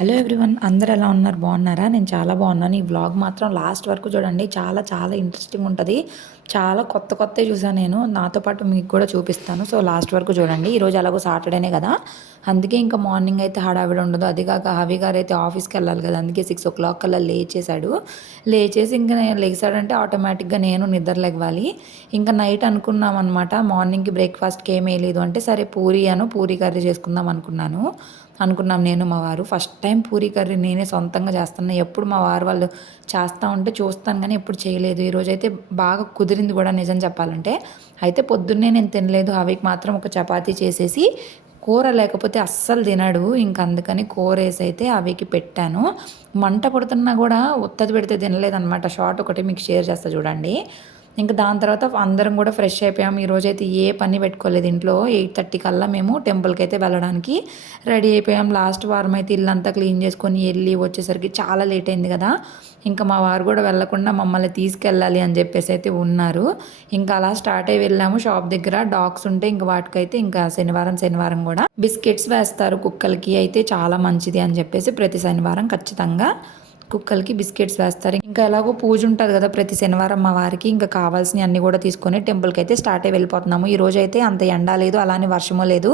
Hello everyone అందరు ఎలా ఉన్నారు? బాగున్నారా? నేను చాలా బాగున్నాను. ఈ వ్లాగ్ మాత్రం లాస్ట్ వరకు చూడండి. చాలా చాలా ఇంట్రెస్టింగ్ ఉంటుంది. చాలా కొత్త కొత్త చూసాను నేను. నాతో పాటు మీకు కూడా చూపిస్తాను. సో లాస్ట్ వరకు చూడండి. ఈరోజు అలాగో సాటర్డేనే కదా. అందుకే ఇంకా మార్నింగ్ అయితే హడావిడి ఉండదు. అది కాక హవి గారు అయితే ఆఫీస్కి వెళ్ళాలి కదా. అందుకే సిక్స్ ఓ క్లాక్ కల్లా లేచేశాడు. లేచేసి ఇంకా నేను లేచాడంటే ఆటోమేటిక్గా నేను నిద్రలేగవాలి ఇంకా నైట్ అనుకున్నాం అనమాట మార్నింగ్కి బ్రేక్ఫాస్ట్కి ఏమీ లేదు అంటే సరే పూరి అను. పూరి కర్రీ చేసుకుందాం అనుకున్నాను. అనుకున్నాం నేను మా వారు. ఫస్ట్ టైం పూరీ కర్రీ నేనే సొంతంగా చేస్తున్నా. ఎప్పుడు మా వారు వాళ్ళు చేస్తూ ఉంటే చూస్తాను కానీ ఎప్పుడు చేయలేదు. ఈరోజు అయితే బాగా కుదిరింది కూడా నిజం చెప్పాలంటే. అయితే పొద్దున్నే నేను తినలేదు. అవికి మాత్రం ఒక చపాతీ చేసేసి కూర లేకపోతే అస్సలు తినడు. ఇంక అందుకని కూర వేసి అయితే అవికి పెట్టాను. మంట పడుతున్నా కూడా ఉత్తది పెడితే తినలేదన్నమాట. షార్ట్ ఒకటి మీకు షేర్ చేస్తా చూడండి. ఇంకా దాని తర్వాత అందరం కూడా ఫ్రెష్ అయిపోయాం. ఈరోజు అయితే ఏ పని పెట్టుకోలేదు. ఇంట్లో ఎయిట్ థర్టీ కల్లా మేము టెంపుల్కి అయితే వెళ్ళడానికి రెడీ అయిపోయాం. లాస్ట్ వారం అయితే ఇల్లంతా క్లీన్ చేసుకొని వెళ్ళి వచ్చేసరికి చాలా లేట్ అయింది కదా. ఇంకా మా వారు కూడా వెళ్ళకుండా మమ్మల్ని తీసుకెళ్ళాలి అని చెప్పేసి అయితే ఉన్నారు. ఇంకా అలా స్టార్ట్ అయ్యి వెళ్ళాము. షాప్ దగ్గర డాగ్స్ ఉంటే ఇంకా వాటికైతే ఇంకా శనివారం శనివారం కూడా బిస్కెట్స్ వేస్తారు కుక్కలకి. అయితే చాలా మంచిది అని చెప్పేసి ప్రతి శనివారం ఖచ్చితంగా కుక్కలకి బిస్కెట్స్ వేస్తారు. ఇంకా ఎలాగో పూజ ఉంటుంది కదా ప్రతి శనివారం మా వారికి. ఇంకా కావాల్సినవి అన్నీ కూడా తీసుకొని టెంపుల్కి అయితే స్టార్ట్ అయ్యి వెళ్ళిపోతున్నాము. ఈ రోజు అయితే అంత ఎండ లేదు అలానే వర్షము లేదు.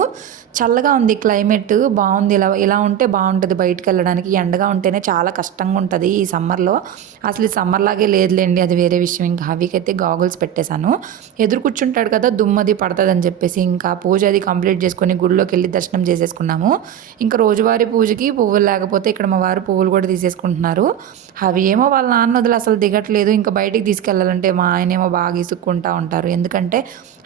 చల్లగా ఉంది క్లైమేట్ బాగుంది. ఇలా ఇలా ఉంటే బాగుంటుంది బయటకు వెళ్ళడానికి. ఎండగా ఉంటేనే చాలా కష్టంగా ఉంటుంది ఈ సమ్మర్లో అసలు ఈ సమ్మర్ లాగే లేదులేండి అది వేరే విషయం. ఇంకా హవీకైతే గాగుల్స్ పెట్టేశాను. ఎదురు కూర్చుంటాడు కదా దుమ్మది పడుతుందని అని చెప్పేసి ఇంకా పూజ అది కంప్లీట్ చేసుకొని గుడిలోకి వెళ్ళి దర్శనం చేసేసుకున్నాము. ఇంకా రోజువారీ పూజకి పువ్వులు లేకపోతే ఇక్కడ మా వారు పువ్వులు కూడా తీసేసుకుంటున్నారు. అవి ఏమో వాళ్ళ నాన్న వదిలి అసలు దిగట్లేదు ఇంకా బయటికి తీసుకెళ్ళాలంటే మా ఆయన ఏమో బాగా ఇసుక్కుంటా ఉంటారు. ఎందుకంటే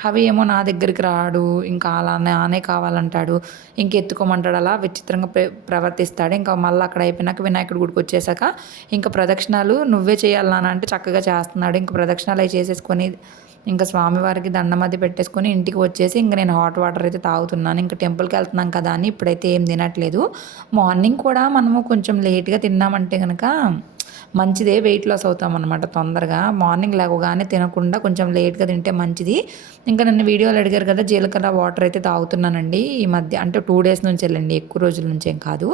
అవి ఏమో నా దగ్గరికి రాడు ఇంకా అలా ఆనే కావాలంటాడు ఇంక ఎత్తుకోమంటాడు అలా విచిత్రంగా ప్ర ప్రవర్తిస్తాడు. ఇంకా మళ్ళీ అక్కడ అయిపోయినాక వినాయకుడి గుడికి వచ్చేసాక ఇంకా ప్రదక్షిణాలు నువ్వే చేయాలన్నా అంటే చక్కగా చేస్తున్నాడు. ఇంకా ప్రదక్షిణాలు అవి చేసేసుకొని ఇంకా స్వామివారికి దండం అది పెట్టేసుకొని ఇంటికి వచ్చేసి ఇంకా నేను హాట్ వాటర్ అయితే తాగుతున్నాను. ఇంకా టెంపుల్కి వెళ్తున్నాం కదా అని ఇప్పుడైతే ఏం తినట్లేదు. మార్నింగ్ కూడా మనము కొంచెం లేట్గా తిన్నామంటే కనుక మంచిదే వెయిట్ లాస్ అవుతాం అనమాట తొందరగా. మార్నింగ్ లేవగానే తినకుండా కొంచెం లేట్గా తింటే మంచిది. ఇంకా నన్ను వీడియోలు అడిగారు కదా జీలకర్ర వాటర్ అయితే తాగుతున్నానండి. ఈ మధ్య అంటే టూ డేస్ నుంచి వెళ్ళండి ఎక్కువ రోజుల నుంచి ఏం కాదు.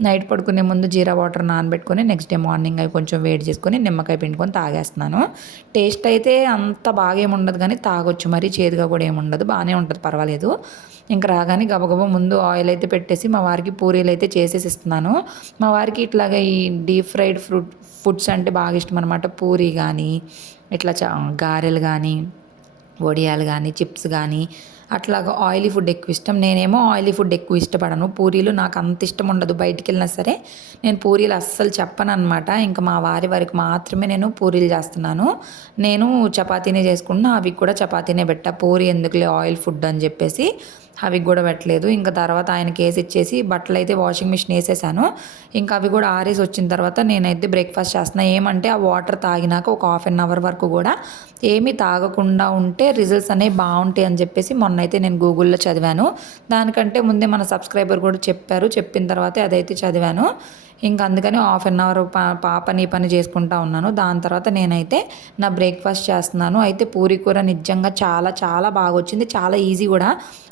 నైట్ పడుకునే ముందు జీరా వాటర్ నానబెట్టుకొని నెక్స్ట్ డే మార్నింగ్ అవి కొంచెం వేడి చేసుకొని నిమ్మకాయ పిండుకొని తాగేస్తున్నాను టేస్ట్ అయితే అంత బాగా ఏముండదు కానీ తాగొచ్చు. మరీ చేదుగా కూడా ఏముండదు బాగానే ఉంటుంది పర్వాలేదు. ఇంకా రాగానే గబగబా ముందు ఆయిల్ అయితే పెట్టేసి మా వారికి పూరీలు అయితే చేసేసి ఇస్తున్నాను. మా వారికి ఇట్లాగా ఈ డీప్ ఫ్రైడ్ ఫ్రూట్ ఫుడ్స్ అంటే బాగా ఇష్టం అనమాట పూరి కానీ ఇట్లా చ గారెలు కానీ వడియాలు కానీ చిప్స్ కానీ అట్లాగా ఆయిలీ ఫుడ్ ఎక్కువ ఇష్టం. నేనేమో ఆయిలీ ఫుడ్ ఎక్కువ ఇష్టపడను. పూరీలు నాకు అంత ఇష్టం ఉండదు బయటికి వెళ్ళినా సరే. నేను పూరీలు అస్సలు చెప్పను అనమాట ఇంకా మా వారి వారికి మాత్రమే నేను పూరీలు చేస్తున్నాను. నేను చపాతీనే చేసుకున్నా అవి కూడా చపాతీనే పెట్టా. పూరి ఎందుకులే ఆయిల్ ఫుడ్ అని చెప్పేసి. అవి కూడా పెట్టలేదు. ఇంకా తర్వాత ఆయన కేసు ఇచ్చేసి బట్టలు అయితే వాషింగ్ మిషన్ వేసేసాను. ఇంకా అవి కూడా ఆరేసి వచ్చిన తర్వాత నేనైతే బ్రేక్ఫాస్ట్ చేస్తున్నా. ఏమంటే ఆ వాటర్ తాగినాక ఒక హాఫ్ అన్ అవర్ వరకు కూడా ఏమీ తాగకుండా ఉంటే రిజల్ట్స్ అనేవి బాగుంటాయి అని చెప్పేసి మొన్న అయితే నేను గూగుల్లో చదివాను. దానికంటే ముందే మన సబ్స్క్రైబర్ కూడా చెప్పారు. చెప్పిన తర్వాతే అదైతే చదివాను. ఇంకా అందుకని హాఫ్ అన్ అవర్ పాప నీ పని చేసుకుంటా ఉన్నాను. దాని తర్వాత నేనైతే నా బ్రేక్ఫాస్ట్ చేస్తున్నాను. అయితే పూరి కూర నిజంగా చాలా చాలా బాగా వచ్చింది. చాలా ఈజీ కూడా.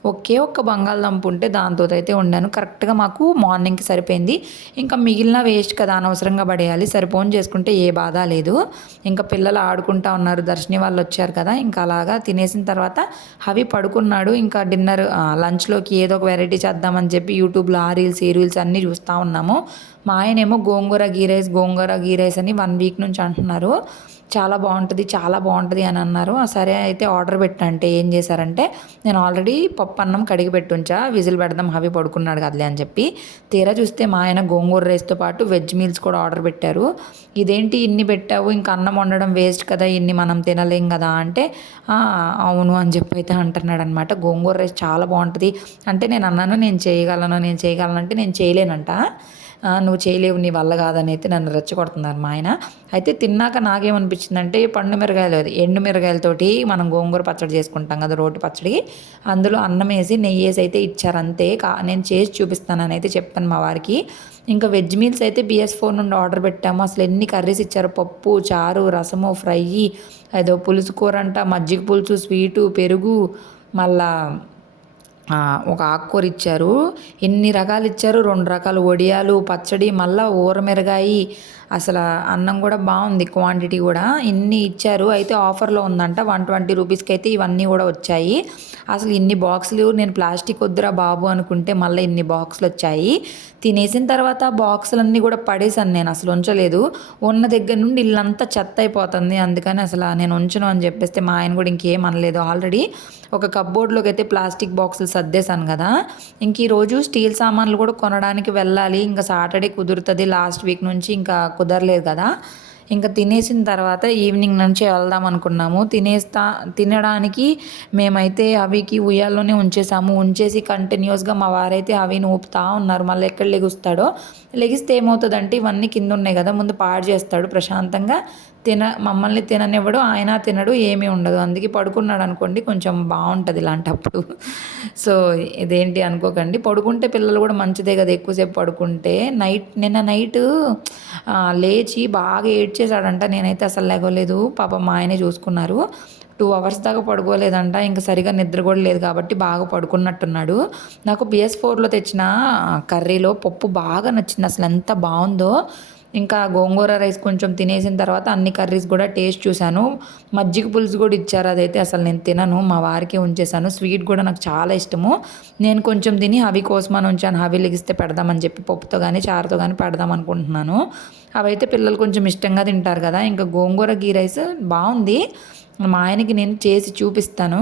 ఒకే ఒక్క బంగాళదుంప ఉంటే దాంతో అయితే వండాను కరెక్ట్గా మాకు మార్నింగ్కి సరిపోయింది. ఇంకా ఇంకా మిగిలిన వేస్ట్ కదా అనవసరంగా పడేయాలి. సరిపోని చేసుకుంటే ఏ బాధ లేదు. ఇంకా పిల్లలు ఆడుకుంటా ఉన్నారు. దర్శిని వాళ్ళు వచ్చారు కదా. ఇంకా అలాగా తినేసిన తర్వాత అవి పడుకున్నాడు. ఇంకా డిన్నర్ లంచ్లోకి ఏదో ఒక వెరైటీ చేద్దామని చెప్పి యూట్యూబ్లో ఆ రీల్స్ ఈ రీల్స్ అన్నీ చూస్తూ ఉన్నాము. మా ఆయనేమో gongura ghee rice gongura ghee rice అని వన్ వీక్ నుంచి అంటున్నారు. చాలా బాగుంటుంది చాలా బాగుంటుంది అని అన్నారు. సరే అయితే ఆర్డర్ పెట్టంటే ఏం చేశారంటే నేను ఆల్రెడీ పప్పు అన్నం కడిగి పెట్టుంచా విజిల్ పెడదాం హవి పడుకున్నాడు కదలే అని చెప్పి. తీరా చూస్తే మా ఆయన గోంగూర రైస్తో పాటు వెజ్ మీల్స్ కూడా ఆర్డర్ పెట్టారు. ఇదేంటి ఇన్ని పెట్టావు? ఇంకా అన్నం వండడం వేస్ట్ కదా ఇన్ని మనం తినలేం కదా అంటే అవును అని చెప్పి అయితే అంటున్నాడు అనమాట గోంగూర రైస్ చాలా బాగుంటుంది. అంటే నేను అన్నాను నేను చేయగలను నేను చేయగలను అంటే నేను చేయలేనంట. నువ్వు చేయలేవు నీ వల్ల కాదని అయితే నన్ను రెచ్చగొడుతున్నారు మా ఆయన. అయితే తిన్నాక నాకేమనిపించిందంటే పండు మిరగాయలు ఎండు మిరగాయలతోటి మనం గోంగూర పచ్చడి చేసుకుంటాం కదా రోటి పచ్చడి. అందులో అన్నం వేసి నెయ్యి వేసి అయితే ఇచ్చారు అంతే. కా నేను చేసి చూపిస్తానని అయితే చెప్పాను మా వారికి. ఇంకా వెజ్ మీల్స్ అయితే బిఎస్ ఫోర్ నుండి ఆర్డర్ పెట్టాము. అసలు ఎన్ని కర్రీస్ ఇచ్చారు? పప్పు చారు రసము ఫ్రై ఏదో పులుసు కూర అంట మజ్జిగ పులుసు స్వీటు పెరుగు మళ్ళా ఒక ఆకుకూర ఇచ్చారు. ఎన్ని రకాలు ఇచ్చారు? రెండు రకాల వడియాలు పచ్చడి మళ్ళీ ఊరమిరగాయి అసలు అన్నం కూడా బాగుంది క్వాంటిటీ కూడా. ఇన్ని ఇచ్చారు అయితే ఆఫర్లో ఉందంట. వన్ ట్వంటీ రూపీస్కి అయితే ఇవన్నీ కూడా వచ్చాయి. అసలు ఇన్ని బాక్సులు నేను ప్లాస్టిక్ వద్దురా బాబు అనుకుంటే మళ్ళీ ఇన్ని బాక్సులు వచ్చాయి. తినేసిన తర్వాత బాక్సులన్నీ కూడా పడేసాను నేను అసలు ఉంచలేదు. ఉన్న దగ్గర నుండి ఇల్లంతా చెత్త అయిపోతుంది అందుకని అసలు నేను ఉంచను అని చెప్పేస్తే మా ఆయన కూడా ఇంకేం అనలేదు. ఆల్రెడీ ఒక కప్బోర్డ్లోకి అయితే ప్లాస్టిక్ బాక్సులు సర్దేశాను కదా. ఇంక ఈరోజు స్టీల్ సామాన్లు కూడా కొనడానికి వెళ్ళాలి. ఇంకా సాటర్డే కుదురుతుంది లాస్ట్ వీక్ నుంచి ఇంకా కుదరలేదు కదా. ఇంకా తినేసిన తర్వాత ఈవినింగ్ నుంచి వెళ్దాం అనుకున్నాము. తినేస్తా తినడానికి మేమైతే అవికి ఉయ్యాల్లోనే ఉంచేసాము. ఉంచేసి కంటిన్యూస్గా మా వారైతే అవిని ఊపుతా ఉన్నారు. మళ్ళీ ఎక్కడ లెగుస్తాడో. లెగిస్తే ఏమవుతుందంటే ఇవన్నీ కింద ఉన్నాయి కదా. ముందు పాడు చేస్తాడు ప్రశాంతంగా. తిన మమ్మల్ని తిననివ్వడు ఆయన తినడు ఏమీ ఉండదు. అందుకే పడుకున్నాడు అనుకోండి కొంచెం బాగుంటుంది ఇలాంటప్పుడు. సో ఇదేంటి అనుకోకండి. పడుకుంటే పిల్లలు కూడా మంచిదే కదా ఎక్కువసేపు పడుకుంటే. నైట్ నిన్న నైట్ లేచి బాగా ఏడ్చేశాడంట. నేనైతే అసలు లేగలేదు పాప మా ఆయనే చూసుకున్నారు. టూ అవర్స్ దాకా పడుకోలేదంట. ఇంకా సరిగా నిద్ర కూడా లేదు కాబట్టి బాగా పడుకున్నట్టున్నాడు. నాకు బిఎస్ ఫోర్లో తెచ్చిన కర్రీలో పప్పు బాగా నచ్చింది. అసలు ఎంత బాగుందో. ఇంకా గోంగూర రైస్ కొంచెం తినేసిన తర్వాత అన్ని కర్రీస్ కూడా టేస్ట్ చూశాను. మజ్జిగ పులుసు కూడా ఇచ్చారు అదైతే అసలు నేను తినను మా వారికి ఉంచేసాను స్వీట్ కూడా నాకు చాలా ఇష్టము. నేను కొంచెం తిని హవి కోసమని ఉంచాను హవి లెగిస్తే పెడదామని చెప్పి పప్పుతో కానీ చారుతో కానీ పెడదాం అనుకుంటున్నాను. అవైతే పిల్లలు కొంచెం ఇష్టంగా తింటారు కదా ఇంకా గోంగూర గీ రైస్ బాగుంది. మా ఆయనకి నేను చేసి చూపిస్తాను.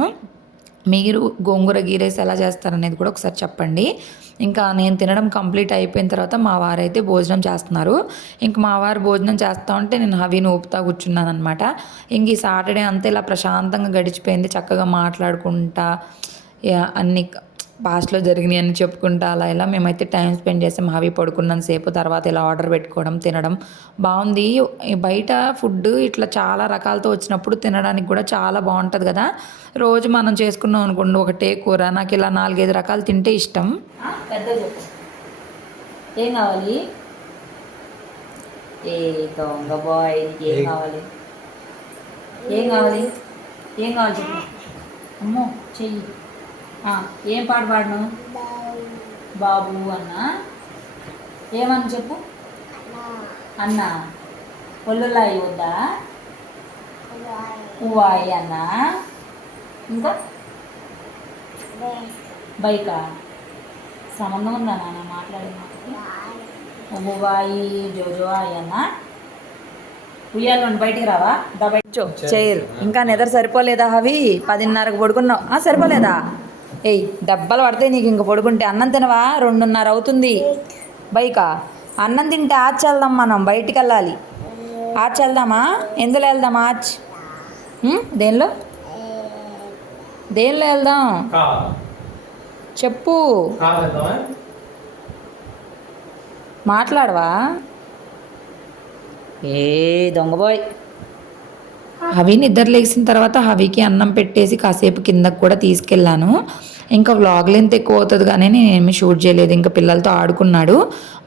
మీరు గోంగూర గీ రైస్ ఎలా చేస్తారనేది కూడా ఒకసారి చెప్పండి. ఇంకా నేను తినడం కంప్లీట్ అయిపోయిన తర్వాత మా వారైతే భోజనం చేస్తున్నారు. ఇంక మా వారు భోజనం చేస్తా ఉంటే నేను హవిని ఊపుతా కూర్చున్నాను అనమాట ఇంక ఈ సాటర్డే అంతా ఇలా ప్రశాంతంగా గడిచిపోయింది. చక్కగా మాట్లాడుకుంటా అన్ని పాస్ట్లో జరిగినాయి అని చెప్పుకుంటా అలా ఇలా మేమైతే టైం స్పెండ్ చేసాం హవి పడుకున్నంత సేపు తర్వాత ఇలా ఆర్డర్ పెట్టుకోవడం తినడం బాగుంది. బయట ఫుడ్ ఇట్లా చాలా రకాలతో వచ్చినప్పుడు తినడానికి కూడా చాలా బాగుంటుంది కదా. రోజు మనం చేసుకున్నాం అనుకోండి ఒకటే కూర నాకు ఇలా నాలుగైదు రకాలు తింటే ఇష్టం. పెద్ద చెప్పు. ఏం కావాలి? ఏ దొంగ బాయ్ ఏం కావాలి? ఏం కావాలి? ఏం కావాలి అమ్మో చెయ్యి. ఏం పాట పాడను? బాబు అన్న. ఏమని చెప్పు? అన్న. ఒళ్ళులాయి వద్దా? ఉవాయి అన్న. ఇంకా? బైకా? సంబంధం ఉందా నాన్న మాట్లాడే మాటకి? ఉవాయి జోజో అన్న. ఉయ్యాలో బయటికి రావా? దా బయట చైర్ ఇంకా నిద్ర సరిపోలేదా అవి పదిన్నరకు పడుకున్నావు. సరిపోలేదా? ఏయ్ దెబ్బలు పడతాయి నీకు ఇంక పడుకుంటే అన్నం తినవా? రెండున్నర అవుతుంది. బైకా అన్నం తింటే ఆచ్ వెళ్దాం మనం బయటికి వెళ్ళాలి ఆచ్ వెళ్దామా ఎందులో వెళ్దాం ఆచ్ ఉం? దేనిలో? దేనిలో వెళ్దాం? చెప్పు. మాట్లాడవా? ఏ దొంగబోయ్ హవి నిద్ర లేచిన తర్వాత హవికి అన్నం పెట్టేసి కాసేపు కిందకు కూడా తీసుకెళ్ళాను. ఇంకా వ్లాగ్ లెంత్ ఎక్కువ అవుతుంది కానీ నేను షూట్ చేయలేదు. ఇంకా పిల్లలతో ఆడుకున్నాడు.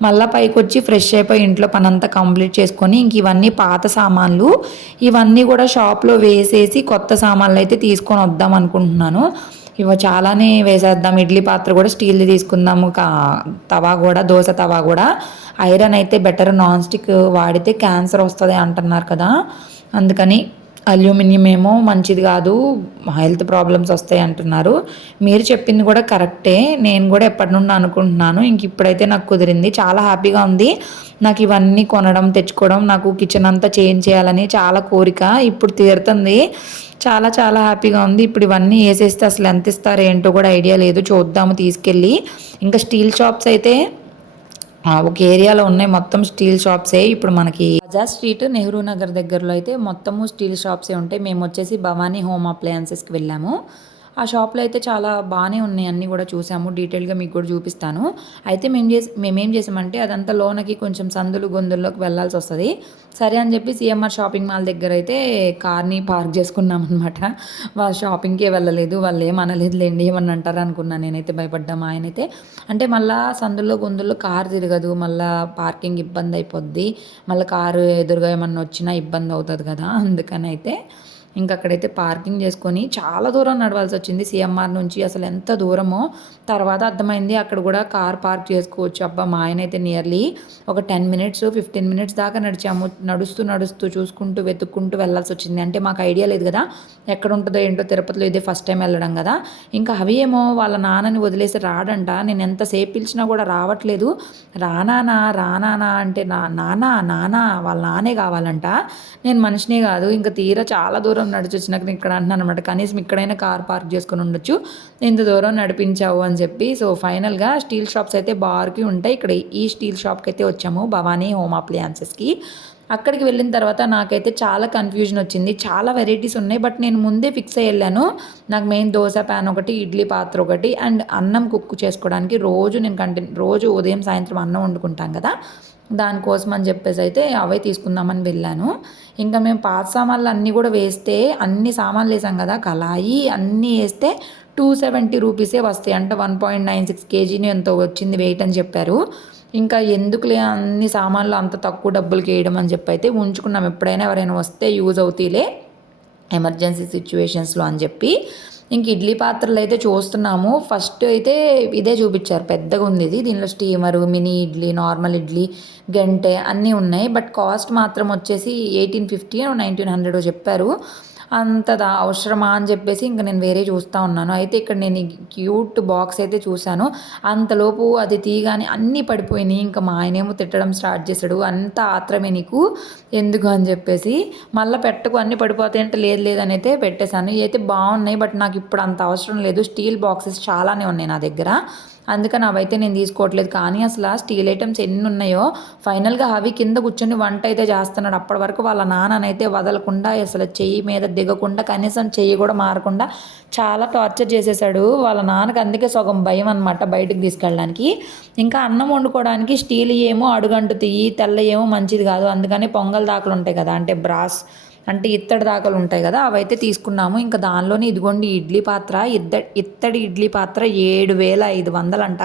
మళ్ళీ పైకి వచ్చి ఫ్రెష్ అయిపోయి ఇంట్లో పనంతా కంప్లీట్ చేసుకొని ఇంక ఇవన్నీ పాత సామాన్లు ఇవన్నీ కూడా షాప్లో వేసేసి కొత్త సామాన్లు అయితే తీసుకొని వద్దాం అనుకుంటున్నాను. ఇవ చాలానే వేసేద్దాం. ఇడ్లీ పాత్ర కూడా స్టీల్ది తీసుకుందాము కా తవా కూడా దోశ తవా కూడా. ఐరన్ అయితే బెటర్ నాన్ స్టిక్ వాడితే క్యాన్సర్ వస్తుంది అంటున్నారు కదా. అందుకని అల్యూమినియం ఏమో మంచిది కాదు హెల్త్ ప్రాబ్లమ్స్ వస్తాయి అంటున్నారు. మీరు చెప్పింది కూడా కరెక్టే. నేను కూడా ఎప్పటి నుండి అనుకుంటున్నాను. ఇంక ఇప్పుడైతే నాకు కుదిరింది. చాలా హ్యాపీగా ఉంది. నాకు ఇవన్నీ కొనడం తెచ్చుకోవడం నాకు కిచెన్ అంతా చేంజ్ చేయాలని చాలా కోరిక ఇప్పుడు తీరుతుంది. చాలా చాలా హ్యాపీగా ఉంది. ఇప్పుడు ఇవన్నీ వేసేస్తే అసలు ఎంత ఇస్తారు ఏంటో కూడా ఐడియా లేదు. చూద్దాము తీసుకెళ్ళి. ఇంకా స్టీల్ షాప్స్ అయితే ఒక ఏరియాలో ఉన్నాయి మొత్తం స్టీల్ షాప్సే. ఇప్పుడు మనకి బజాజ్ స్ట్రీట్ నెహ్రూ నగర్ దగ్గరలో అయితే మొత్తము స్టీల్ షాప్సే ఉంటాయి. మేము వచ్చేసి భవానీ హోమ్ అప్లయన్సెస్కి వెళ్ళాము. ఆ షాప్లో అయితే చాలా బాగానే ఉన్నాయి అన్నీ కూడా చూసాము. డీటెయిల్గా మీకు కూడా చూపిస్తాను. అయితే మేము చేసి మేమేం చేసామంటే అదంతా లోనకి కొంచెం సందులు గొందుల్లోకి వెళ్ళాల్సి వస్తుంది. సరే అని చెప్పి సిఎంఆర్ షాపింగ్ మాల్ దగ్గర అయితే కార్ని పార్క్ చేసుకున్నాం అనమాట వాళ్ళ షాపింగ్కే వెళ్ళలేదు వాళ్ళు ఏమనలేదు లేండి ఏమని అంటారు అనుకున్నాను నేనైతే భయపడ్డా మా ఆయన అయితే అంటే మళ్ళా సందుల్లో గొందుల్లో కారు తిరగదు మళ్ళా పార్కింగ్ ఇబ్బంది అయిపోద్ది మళ్ళీ కారు ఎదురుగా ఏమన్నా వచ్చినా ఇబ్బంది అవుతుంది కదా అందుకని అయితే ఇంకా అక్కడైతే పార్కింగ్ చేసుకొని చాలా దూరం నడవాల్సి వచ్చింది సిఎంఆర్ నుంచి. అసలు ఎంత దూరమో. తర్వాత అర్థమైంది అక్కడ కూడా కార్ పార్క్ చేసుకోవచ్చు. అబ్బా మా ఆయన అయితే నియర్లీ ఒక టెన్ మినిట్స్ ఫిఫ్టీన్ మినిట్స్ దాకా నడిచాము. నడుస్తూ నడుస్తూ చూసుకుంటూ వెతుక్కుంటూ వెళ్ళాల్సి వచ్చింది. అంటే మాకు ఐడియా లేదు కదా ఎక్కడ ఉంటుందో ఏంటో తిరుపతిలో ఇదే ఫస్ట్ టైం వెళ్ళడం కదా. ఇంకా అవి ఏమో వాళ్ళ నాన్నని వదిలేసి రాడంట. నేను ఎంతసేపు పిలిచినా కూడా రావట్లేదు. రానానా రానానా అంటే నా నానా నానా వాళ్ళ నానే కావాలంట. నేను మనిషినే కాదు. ఇంకా తీరా చాలా దూరం నడిచి వచ్చినాక నేను ఇక్కడ అంటున్నాను అనమాట కనీసం ఇక్కడైనా కార్ పార్క్ చేసుకుని ఉండొచ్చు. ఇంత దూరం నడిపించావు అని చెప్పి సో ఫైనల్గా స్టీల్ షాప్స్ అయితే బార్కి ఉంటాయి. ఇక్కడ ఈ స్టీల్ షాప్కి అయితే వచ్చాము భవానీ హోమ్ అప్లయన్సెస్కి. అక్కడికి వెళ్ళిన తర్వాత నాకైతే చాలా కన్ఫ్యూజన్ వచ్చింది. చాలా వెరైటీస్ ఉన్నాయి బట్ నేను ముందే ఫిక్స్ అయ్యి వెళ్ళాను. నాకు మెయిన్ దోశ ప్యాన్ ఒకటి ఇడ్లీ పాత్ర ఒకటి అండ్ అన్నం కుక్ చేసుకోవడానికి రోజు నేను కంటిన్యూ రోజు ఉదయం సాయంత్రం అన్నం వండుకుంటాం కదా. దానికోసం అని చెప్పేసి అయితే అవే తీసుకుందామని వెళ్ళాను. ఇంకా మేము పాత సామాన్లు అన్నీ కూడా వేస్తే అన్ని సామాన్లు వేసాం కదా కళాయి అన్నీ వేస్తే టూ సెవెంటీ రూపీసే వస్తాయి. అంటే వన్ పాయింట్ నైన్ సిక్స్ కేజీని ఎంతో వచ్చింది వెయిట్ అని చెప్పారు. ఇంకా ఎందుకులే అన్ని సామాన్లు అంత తక్కువ డబ్బులకి వేయడం అని చెప్పి అయితే ఉంచుకున్నాం. ఎప్పుడైనా ఎవరైనా వస్తే యూజ్ అవుతాయిలే ఎమర్జెన్సీ సిచ్యువేషన్స్లో అని చెప్పి. ఇంక ఇడ్లీ పాత్రలు అయితే చూస్తున్నాము. ఫస్ట్ అయితే ఇదే చూపించారు. పెద్దగా ఉంది ఇది. దీనిలో steamer mini idli normal idli గంటె అన్నీ ఉన్నాయి. బట్ కాస్ట్ మాత్రం వచ్చేసి ఎయిటీన్ ఫిఫ్టీ నైన్టీన్ హండ్రెడ్ చెప్పారు. అంత అవసరమా అని చెప్పేసి ఇంకా నేను వేరే చూస్తూ ఉన్నాను. అయితే ఇక్కడ నేను క్యూట్ బాక్స్ అయితే చూశాను. అంతలోపు అది తీయగానే అన్నీ పడిపోయినాయి. ఇంకా మా ఆయనేమో తిట్టడం స్టార్ట్ చేశాడు. అంత ఆత్రమే నీకు? ఎందుకు అని చెప్పేసి మళ్ళీ పెట్టకు అన్నీ పడిపోతాయి అంటే లేదు లేదని అయితే పెట్టేశాను. అయితే బాగున్నాయి బట్ నాకు ఇప్పుడు అంత అవసరం లేదు. స్టీల్ బాక్సెస్ చాలానే ఉన్నాయి నా దగ్గర. అందుకని అవైతే నేను తీసుకోవట్లేదు. కానీ అసలు స్టీల్ ఐటమ్స్ ఎన్ని ఉన్నాయో ఫైనల్గా అవి కింద కూర్చొని వంట అయితే చేస్తున్నాడు. అప్పటి వరకు వాళ్ళ నాన్ననైతే వదలకుండా అసలు చెయ్యి మీద దిగకుండా కనీసం చెయ్యి కూడా మారకుండా చాలా టార్చర్ చేసేసాడు. వాళ్ళ నాన్నకి అందుకే సగం భయం అనమాట బయటకు తీసుకెళ్ళడానికి. ఇంకా అన్నం వండుకోవడానికి స్టీల్ ఏమో అడుగంటు తీయి తెల్ల ఏమో మంచిది కాదు. అందుకని పొంగల్ దాకలు ఉంటాయి కదా అంటే బ్రాస్ అంటే ఇత్తడి దాకలు ఉంటాయి కదా అవైతే తీసుకున్నాము. ఇంకా దానిలోనే ఇదిగోండి ఇడ్లీ పాత్ర. ఇద్ద ఇత్తడి ఇడ్లీ పాత్ర ఏడు వేల ఐదు వందలంట.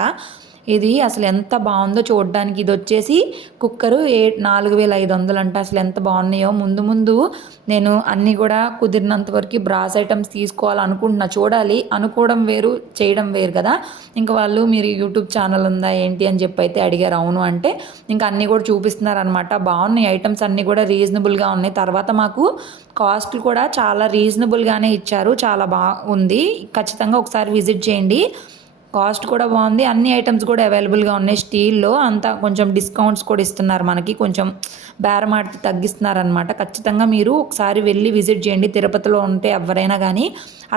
ఇది అసలు ఎంత బాగుందో చూడడానికి ఇది వచ్చేసి కుక్కరు ఏ నాలుగు వేల ఐదు వందలు అంటే. అసలు ఎంత బాగున్నాయో. ముందు ముందు నేను అన్నీ కూడా కుదిరినంత వరకు బ్రాస్ ఐటమ్స్ తీసుకోవాలనుకుంటున్నా. చూడాలి. అనుకోవడం వేరు చేయడం వేరు కదా. ఇంకా వాళ్ళు మీరు యూట్యూబ్ ఛానల్ ఉందా ఏంటి అని చెప్పి అయితే అడిగారు. అవును అంటే ఇంకా అన్నీ కూడా చూపిస్తున్నారు అనమాట బాగున్నాయి. ఐటమ్స్ అన్నీ కూడా రీజనబుల్గా ఉన్నాయి. తర్వాత మాకు కాస్ట్ కూడా చాలా రీజనబుల్గానే ఇచ్చారు. చాలా బాగుంది ఖచ్చితంగా ఒకసారి విజిట్ చేయండి. కాస్ట్ కూడా బాగుంది. అన్ని ఐటమ్స్ కూడా అవైలబుల్గా ఉన్నాయి. స్టీల్లో అంతా కొంచెం డిస్కౌంట్స్ కూడా ఇస్తున్నారు మనకి. కొంచెం బేరమాట తగ్గిస్తున్నారు అనమాట ఖచ్చితంగా మీరు ఒకసారి వెళ్ళి విజిట్ చేయండి. తిరుపతిలో ఉంటే ఎవరైనా కానీ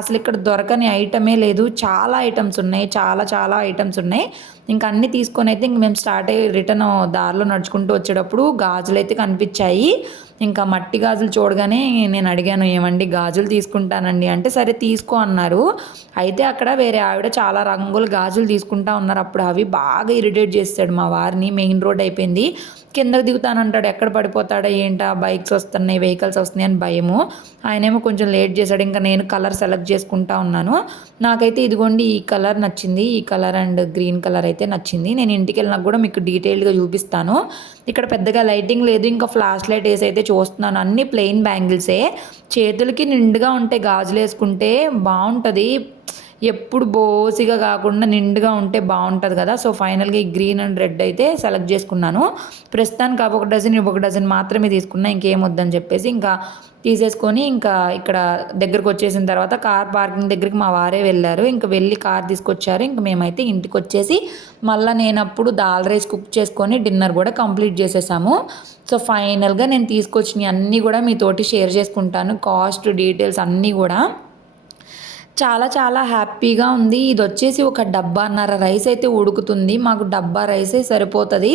అసలు ఇక్కడ దొరకని ఐటమే లేదు. చాలా ఐటమ్స్ ఉన్నాయి. చాలా చాలా ఐటమ్స్ ఉన్నాయి. ఇంకా అన్నీ తీసుకొని అయితే ఇంక మేము స్టార్ట్ అయ్యి రిటర్న్ దారిలో నడుచుకుంటూ వచ్చేటప్పుడు గాజులు అయితే కనిపించాయి. ఇంకా మట్టి గాజులు చూడగానే నేను అడిగాను ఏమండి గాజులు తీసుకుంటానండి? అంటే సరే తీసుకో అన్నారు. అయితే అక్కడ వేరే ఆవిడ చాలా రంగుల గాజులు తీసుకుంటా ఉన్నారు. అప్పుడు అవి బాగా ఇరిటేట్ చేస్తాడు మా వారిని. మెయిన్ రోడ్ అయిపోయింది. కిందకు దిగుతానంటాడు ఎక్కడ పడిపోతాడో? ఏంటా? బైక్స్ వస్తున్నాయి వెహికల్స్ వస్తున్నాయి అని భయము. ఆయనేమో కొంచెం లేట్ చేశాడు. ఇంకా నేను కలర్ సెలెక్ట్ చేసుకుంటా ఉన్నాను. నాకైతే ఇదిగోండి ఈ కలర్ నచ్చింది. ఈ కలర్ అండ్ గ్రీన్ కలర్ అయితే నచ్చింది. నేను ఇంటికి వెళ్ళినా కూడా మీకు డీటెయిల్డ్గా చూపిస్తాను. ఇక్కడ పెద్దగా లైటింగ్ లేదు ఇంకా ఫ్లాష్ లైట్ వేసి అయితే చూస్తున్నాను. అన్ని ప్లెయిన్ బ్యాంగిల్సే. చేతులకి నిండుగా ఉంటే గాజులు వేసుకుంటే బాగుంటుంది. ఎప్పుడు బోసిగా కాకుండా నిండుగా ఉంటే బాగుంటుంది కదా. సో ఫైనల్గా ఈ గ్రీన్ అండ్ రెడ్ అయితే సెలెక్ట్ చేసుకున్నాను. ప్రస్తుతానికి అవి ఒక డజన్ ఇవి ఒక డజన్ మాత్రమే తీసుకున్నా ఇంకేం వద్దని చెప్పేసి ఇంకా తీసేసుకొని ఇంకా ఇక్కడ దగ్గరకు వచ్చేసిన తర్వాత కార్ పార్కింగ్ దగ్గరికి మా వారే వెళ్ళారు. ఇంకా వెళ్ళి కార్ తీసుకొచ్చారు. ఇంకా మేమైతే ఇంటికి వచ్చేసి మళ్ళీ నేను అప్పుడు దాల్ రైస్ కుక్ చేసుకొని డిన్నర్ కూడా కంప్లీట్ చేసేసాము. సో ఫైనల్గా నేను తీసుకొచ్చినవి అన్నీ కూడా మీతోటి షేర్ చేసుకుంటాను. కాస్ట్ డీటెయిల్స్ అన్నీ కూడా. చాలా చాలా హ్యాపీగా ఉంది. ఇది వచ్చేసి ఒక డబ్బాన్నర రైస్ అయితే ఉడుకుతుంది. మాకు డబ్బా రైసే సరిపోతుంది.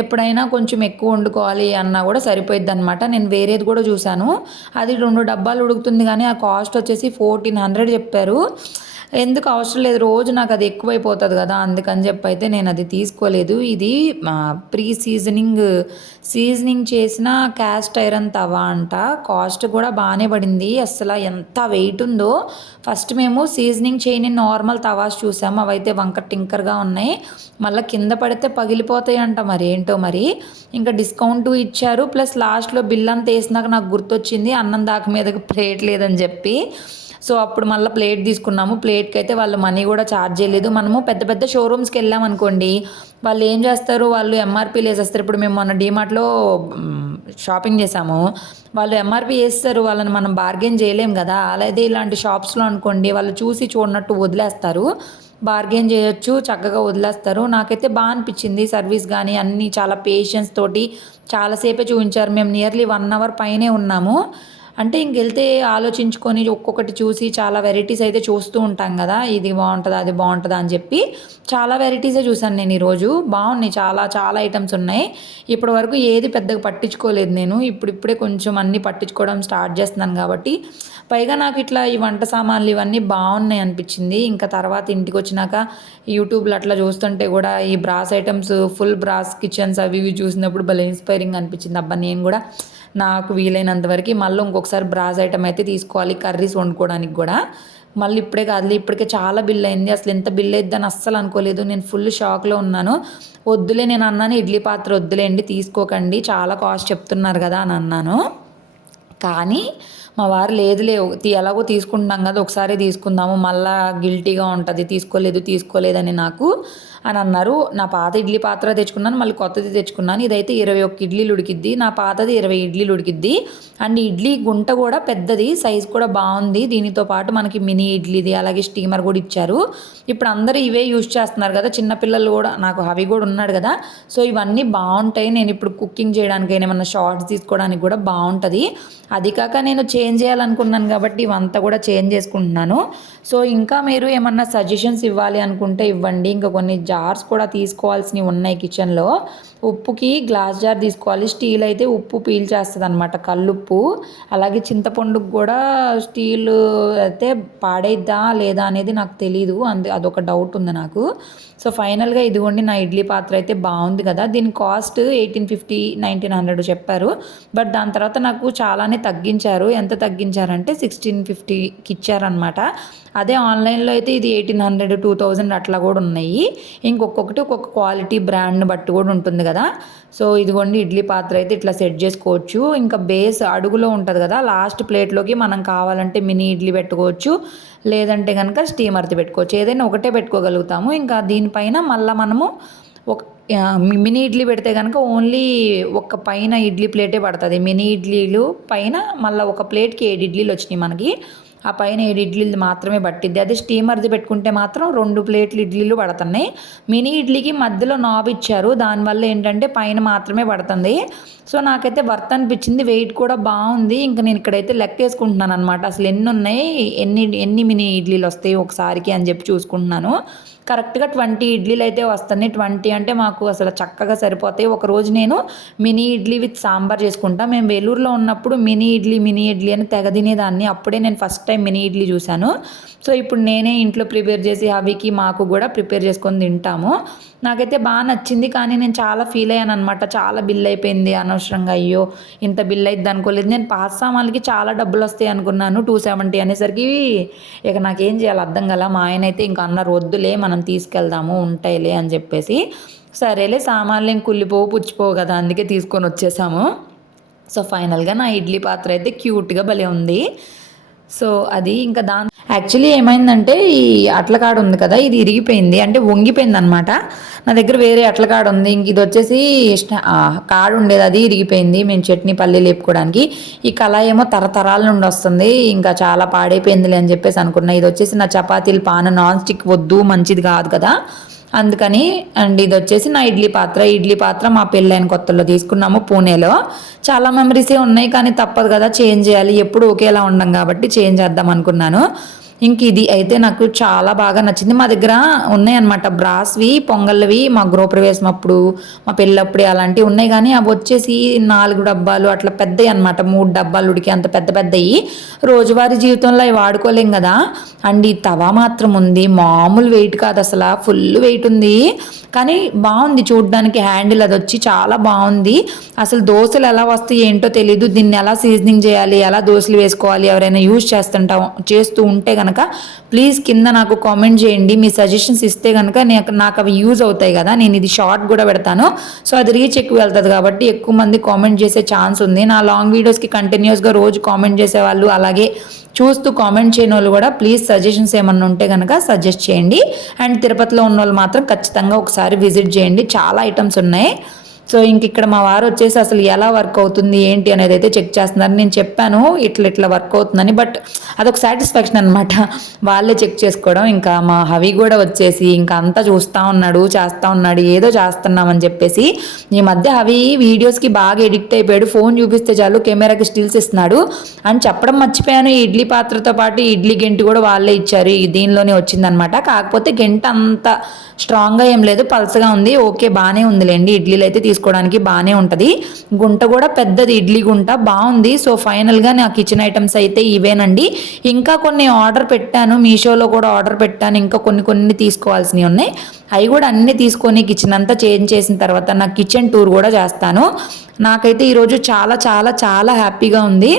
ఎప్పుడైనా కొంచెం ఎక్కువ వండుకోవాలి అన్నా కూడా సరిపోయిద్ది అనమాట నేను వేరేది కూడా చూశాను. అది రెండు డబ్బాలు ఉడుకుతుంది కానీ ఆ కాస్ట్ వచ్చేసి ఫోర్టీన్ హండ్రెడ్ చెప్పారు. ఎందుకు అవసరం లేదు? రోజు నాకు అది ఎక్కువైపోతుంది కదా అందుకని చెప్పి అయితే నేను అది తీసుకోలేదు. ఇది ప్రీ సీజనింగ్ సీజనింగ్ చేసిన క్యాస్ట్ ఐరన్ తవా అంట. కాస్ట్ కూడా బాగానే పడింది. అసలు ఎంత వెయిట్ ఉందో. ఫస్ట్ మేము సీజనింగ్ చేయని నార్మల్ తవాస్ చూసాము అవైతే వంక టింకర్గా ఉన్నాయి. మళ్ళీ కింద పడితే పగిలిపోతాయి అంట మరి ఏంటో మరి. ఇంకా డిస్కౌంట్ ఇచ్చారు. ప్లస్ లాస్ట్లో బిల్ అంతా వేసినాక నాకు గుర్తొచ్చింది. అన్నం దాకా మీదకి ప్లేట్ లేదని చెప్పి. సో అప్పుడు మళ్ళీ ప్లేట్ తీసుకున్నాము. ప్లేట్కి అయితే వాళ్ళు మనీ కూడా ఛార్జ్ చేయలేదు. మనము పెద్ద పెద్ద షోరూమ్స్కి వెళ్ళాం అనుకోండి వాళ్ళు ఏం చేస్తారు? వాళ్ళు ఎంఆర్పీ వేసేస్తారు. ఇప్పుడు మేము మొన్న డీమార్ట్లో షాపింగ్ చేసాము. వాళ్ళు ఎంఆర్పీ వేస్తారు. వాళ్ళని మనం బార్గెన్ చేయలేం కదా. అలాగే ఇలాంటి షాప్స్లో అనుకోండి వాళ్ళు చూసి చూడనట్టు వదిలేస్తారు. బార్గెన్ చేయొచ్చు చక్కగా వదిలేస్తారు. నాకైతే బాగా అనిపించింది సర్వీస్ కానీ అన్నీ చాలా పేషెన్స్ తోటి చాలాసేపే చూపించారు. మేము నియర్లీ వన్ అవర్ పైనే ఉన్నాము. అంటే ఇంకెళ్తే ఆలోచించుకొని ఒక్కొక్కటి చూసి చాలా వెరైటీస్ అయితే చూస్తూ ఉంటాం కదా ఇది బాగుంటుందా అది బాగుంటుందా అని చెప్పి. చాలా వెరైటీసే చూశాను నేను ఈరోజు. బాగున్నాయి చాలా చాలా ఐటమ్స్ ఉన్నాయి. ఇప్పటి వరకు ఏది పెద్దగా పట్టించుకోలేదు నేను. ఇప్పుడిప్పుడే కొంచెం అన్నీ పట్టించుకోవడం స్టార్ట్ చేస్తున్నాను కాబట్టి. పైగా నాకు ఇట్లా ఈ వంట సామాన్లు ఇవన్నీ బాగున్నాయి అనిపించింది. ఇంకా తర్వాత ఇంటికి వచ్చినాక యూట్యూబ్లో అట్లా చూస్తుంటే కూడా ఈ brass items full brass kitchens అవి ఇవి చూసినప్పుడు భలే ఇన్స్పైరింగ్ అనిపించింది. అబ్బా నేను కూడా నాకు వీలైనంత వరకు మళ్ళీ ఇంకొకసారి బ్రాజ్ ఐటమ్ అయితే తీసుకోవాలి కర్రీస్ వండుకోవడానికి కూడా. మళ్ళీ ఇప్పుడే కాదు ఇప్పటికే చాలా బిల్ అయింది. అసలు ఎంత బిల్ అయిద్దని అస్సలు అనుకోలేదు. నేను ఫుల్ షాక్లో ఉన్నాను. వద్దులే నేను అన్నాను ఇడ్లీ పాత్ర వద్దులేండి తీసుకోకండి చాలా కాస్ట్ చెప్తున్నారు కదా అని అన్నాను. కానీ మా వారు లేదులే ఎలాగో తీసుకుంటున్నాం కదా ఒకసారి తీసుకుందాము మళ్ళా గిల్టీగా ఉంటుంది తీసుకోలేదు తీసుకోలేదని నాకు అని అన్నారు. నా పాత ఇడ్లీ పాత్ర తెచ్చుకున్నాను మళ్ళీ కొత్తది తెచ్చుకున్నాను. ఇదైతే ఇరవై ఒక్క ఇడ్లీలు ఉడికిద్ది. నా పాతది ఇరవై ఇడ్లీలు ఉడికిద్ది. అండ్ ఇడ్లీ గుంట కూడా పెద్దది సైజ్ కూడా బాగుంది. దీనితో పాటు మనకి మినీ ఇడ్లీది అలాగే స్టీమర్ కూడా ఇచ్చారు. ఇప్పుడు అందరూ ఇవే యూజ్ చేస్తున్నారు కదా చిన్నపిల్లలు కూడా నాకు అవి కూడా ఉన్నాడు కదా. సో ఇవన్నీ బాగుంటాయి. నేను ఇప్పుడు కుకింగ్ చేయడానికి ఏమైనా షార్ట్స్ తీసుకోవడానికి కూడా బాగుంటుంది. అది కాక నేను చేంజ్ చేయాలనుకున్నాను కాబట్టి ఇవంతా కూడా చేంజ్ చేసుకుంటున్నాను. సో ఇంకా మీరు ఏమన్నా సజెషన్స్ ఇవ్వాలి అనుకుంటే ఇవ్వండి. ఇంకా కొన్ని జార్స్ కూడా తీసుకోవాల్సినవి ఉన్నాయి కిచెన్లో. ఉప్పుకి గ్లాస్ జార్ తీసుకోవాలి. స్టీల్ అయితే ఉప్పు పీల్చేస్తుంది అనమాట కల్లుప్పు. అలాగే చింతపండుకు కూడా స్టీల్ అయితే పాడైద్దా లేదా అనేది నాకు తెలీదు. అందు అదొక డౌట్ ఉంది నాకు. సో ఫైనల్గా ఇదిగోండి నా ఇడ్లీ పాత్ర అయితే బాగుంది కదా. దీని cost eighteen fifty nineteen hundred చెప్పారు. బట్ దాని తర్వాత నాకు చాలానే తగ్గించారు. ఎంత తగ్గించారంటే సిక్స్టీన్ ఫిఫ్టీకి ఇచ్చారనమాట అదే ఆన్లైన్లో అయితే ఇది ఎయిటీన్ హండ్రెడ్ టూ థౌజండ్ అట్లా కూడా ఉన్నాయి. ఇంకొకటి ఒక్కొక్క క్వాలిటీ బ్రాండ్ బట్టి కూడా ఉంటుంది కదా. సో ఇదిగోండి ఇడ్లీ పాత్ర అయితే ఇట్లా సెట్ చేసుకోవచ్చు. ఇంకా బేస్ అడుగులో ఉంటుంది కదా. లాస్ట్ ప్లేట్లోకి మనం కావాలంటే మినీ ఇడ్లీ పెట్టుకోవచ్చు. లేదంటే కనుక స్టీమర్ది పెట్టుకోవచ్చు. ఏదైనా ఒకటే పెట్టుకోగలుగుతాము. ఇంకా దీనిపైన మళ్ళీ మనము ఒక మినీ ఇడ్లీ పెడితే కనుక ఓన్లీ ఒక పైన ఇడ్లీ ప్లేటే పడుతుంది. మినీ ఇడ్లీలు పైన మళ్ళీ ఒక ప్లేట్కి ఏడు ఇడ్లీలు వచ్చినాయి మనకి. ఆ పైన ఏడు ఇడ్లీలు మాత్రమే పట్టిద్ది. అదే స్టీమర్ది పెట్టుకుంటే మాత్రం రెండు ప్లేట్లు ఇడ్లీలు పడుతున్నాయి. మినీ ఇడ్లీకి మధ్యలో నాబ్ ఇచ్చారు. దానివల్ల ఏంటంటే పైన మాత్రమే పడుతుంది. సో నాకైతే వర్త్ అనిపించింది. వెయిట్ కూడా బాగుంది. ఇంకా నేను ఇక్కడైతే లెక్క వేసుకుంటున్నాను అనమాట అసలు ఎన్ని ఉన్నాయి? ఎన్ని ఎన్ని మినీ ఇడ్లీలు వస్తాయి ఒకసారికి అని చెప్పి చూసుకుంటున్నాను. కరెక్ట్గా ట్వంటీ ఇడ్లీలు అయితే వస్తున్నాయి ట్వంటీ అంటే మాకు అసలు చక్కగా సరిపోతాయి. ఒకరోజు నేను మినీ ఇడ్లీ విత్ సాంబార్ చేసుకుంటా. మేము వేలూరులో ఉన్నప్పుడు మినీ ఇడ్లీ మినీ ఇడ్లీ అని తెగ తినేదాన్ని. అప్పుడే నేను ఫస్ట్ టైం మినీ ఇడ్లీ చూశాను. సో ఇప్పుడు నేనే ఇంట్లో ప్రిపేర్ చేసి అవికి మాకు కూడా ప్రిపేర్ చేసుకొని తింటాము. నాకైతే బాగా నచ్చింది కానీ నేను చాలా ఫీల్ అయ్యాను అనమాట చాలా బిల్ అయిపోయింది అనవసరంగా. అయ్యో ఇంత బిల్ అయింది అనుకోలేదు. నేను పాస్ సామాన్లకి చాలా డబ్బులు వస్తాయి అనుకున్నాను టూ సెవెంటీ అనేసరికి ఇక నాకేం చేయాలి అర్థం కల. మా ఆయన అయితే ఇంకా అన్నారు వద్దులే మనం తీసుకెళ్దాము ఉంటాయిలే అని చెప్పేసి సరేలే సామాన్లు ఏం కుళ్ళిపోవు పుచ్చిపోవు కదా అందుకే తీసుకొని వచ్చేసాము. సో ఫైనల్గా నా ఇడ్లీ పాత్ర అయితే క్యూట్గా భలే ఉంది. సో అది ఇంకా దాని యాక్చువల్లీ ఏమైందంటే ఈ అట్లకాడ ఉంది కదా ఇది ఇరిగిపోయింది. అంటే వంగిపోయింది అనమాట నా దగ్గర వేరే అట్లకాడ ఉంది. ఇంక ఇది వచ్చేసి కాడు ఉండేది అది ఇరిగిపోయింది. మేము చట్నీ పల్లి లేపుకోవడానికి. ఈ కళ ఏమో తరతరాల నుండి వస్తుంది. ఇంకా చాలా పాడైపోయిందిలే అని చెప్పేసి అనుకున్నా. ఇది వచ్చేసి నా చపాతీలు పాన నాన్ స్టిక్ వద్దు మంచిది కాదు కదా. అందుకని అండ్ ఇది వచ్చేసి నా ఇడ్లీ పాత్ర. ఇడ్లీ పాత్ర మా పెళ్ళైన కొత్తలో తీసుకున్నాము పూణేలో. చాలా మెమరీసే ఉన్నాయి కానీ తప్పదు కదా చేంజ్ చేయాలి. ఎప్పుడు ఒకేలా ఉండం కాబట్టి చేంజ్ చేద్దాం అనుకున్నాను. ఇంక ఇది అయితే నాకు చాలా బాగా నచ్చింది. మా దగ్గర ఉన్నాయన్నమాట. బ్రాస్వి పొంగల్వి మా గృహప్రవేశం అప్పుడు మా పెళ్ళప్పుడు అలాంటివి ఉన్నాయి. కానీ అవి వచ్చేసి నాలుగు డబ్బాలు అట్లా పెద్దవి అనమాట మూడు డబ్బాలు ఉడికి అంత పెద్ద పెద్దవి రోజువారీ జీవితంలో అవి వాడుకోలేం కదా. అండ్ ఈ తవా మాత్రం ఉంది. మామూలు వెయిట్ కాదు అసలు. ఫుల్ వెయిట్ ఉంది. కానీ బాగుంది చూడడానికి. హ్యాండిల్ అది వచ్చి చాలా బాగుంది. అసలు దోశలు ఎలా వస్తాయి ఏంటో తెలియదు దీన్ని ఎలా సీజనింగ్ చేయాలి? ఎలా దోశలు వేసుకోవాలి? ఎవరైనా యూజ్ చేస్తుంటా చేస్తూ ఉంటే కనుక కనుక ప్లీజ్ కింద నాకు కామెంట్ చేయండి. మీ సజెషన్స్ ఇస్తే కనుక నాకు అవి యూజ్ అవుతాయి కదా. నేను ఇది షార్ట్ కూడా పెడతాను. సో అది రీచ్ ఎక్కువ వెళ్తుంది కాబట్టి ఎక్కువ మంది కామెంట్ చేసే ఛాన్స్ ఉంది. నా లాంగ్ వీడియోస్కి కంటిన్యూస్గా రోజు కామెంట్ చేసే వాళ్ళు అలాగే చూస్తూ కామెంట్ చేయని వాళ్ళు కూడా ప్లీజ్ సజెషన్స్ ఏమన్నా ఉంటే కనుక సజెస్ట్ చేయండి. అండ్ తిరుపతిలో ఉన్న వాళ్ళు మాత్రం ఖచ్చితంగా ఒకసారి విజిట్ చేయండి. చాలా ఐటమ్స్ ఉన్నాయి. సో ఇంక ఇక్కడ మా వారు వచ్చేసి అసలు ఎలా వర్క్ అవుతుంది ఏంటి అనేది అయితే చెక్ చేస్తున్నారు. నేను చెప్పాను ఇట్లా ఇట్లా వర్క్ అవుతుందని బట్ అదొక సాటిస్ఫాక్షన్ అనమాట వాళ్ళే చెక్ చేసుకోవడం. ఇంకా మా హవి కూడా వచ్చేసి ఇంకా అంతా చూస్తూ ఉన్నాడు చేస్తూ ఉన్నాడు ఏదో చేస్తున్నామని చెప్పేసి ఈ మధ్య హవి వీడియోస్కి బాగా ఎడిక్ట్ అయిపోయాడు. ఫోన్ చూపిస్తే చాలు కెమెరాకి స్టిల్స్ ఇస్తున్నాడు. అని చెప్పడం మర్చిపోయాను. ఈ ఇడ్లీ పాత్రతో పాటు ఇడ్లీ గెంటి కూడా వాళ్ళే ఇచ్చారు. దీనిలోనే వచ్చిందనమాట కాకపోతే గెంట అంత స్ట్రాంగ్గా ఏం లేదు పల్సగా ఉంది ఓకే బాగానే ఉందిలేండి ఇడ్లీలు అయితే తీసుకోవడానికి బాగానే ఉంటుంది. గుంట కూడా పెద్దది ఇడ్లీ గుంట బాగుంది సో ఫైనల్గా నా కిచెన్ ఐటమ్స్ అయితే ఇవేనండి. ఇంకా కొన్ని ఆర్డర్ పెట్టాను మీషోలో కూడా ఆర్డర్ పెట్టాను ఇంకా కొన్ని కొన్ని తీసుకోవాల్సినవి ఉన్నాయి. అవి కూడా అన్నీ తీసుకొని కిచెన్ అంతా చేంజ్ చేసిన తర్వాత నా కిచెన్ టూర్ కూడా చేస్తాను. నాకైతే ఈరోజు చాలా చాలా చాలా హ్యాపీగా ఉంది.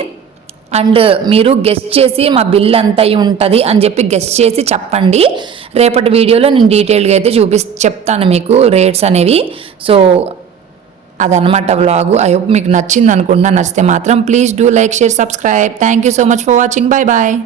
అండ్ మీరు గెస్ట్ చేసి మా బిల్ ఎంత అయి ఉంటుంది అని చెప్పి గెస్ట్ చేసి చెప్పండి. రేపటి వీడియోలో నేను డీటెయిల్గా అయితే చూపి చెప్తాను మీకు రేట్స్ అనేవి. సో అదనమాట వ్లాగు. ఐ హోప్ మీకు నచ్చింది అనుకుంటున్నా నచ్చితే మాత్రం please do like share subscribe. Thank you so much for watching. Bye bye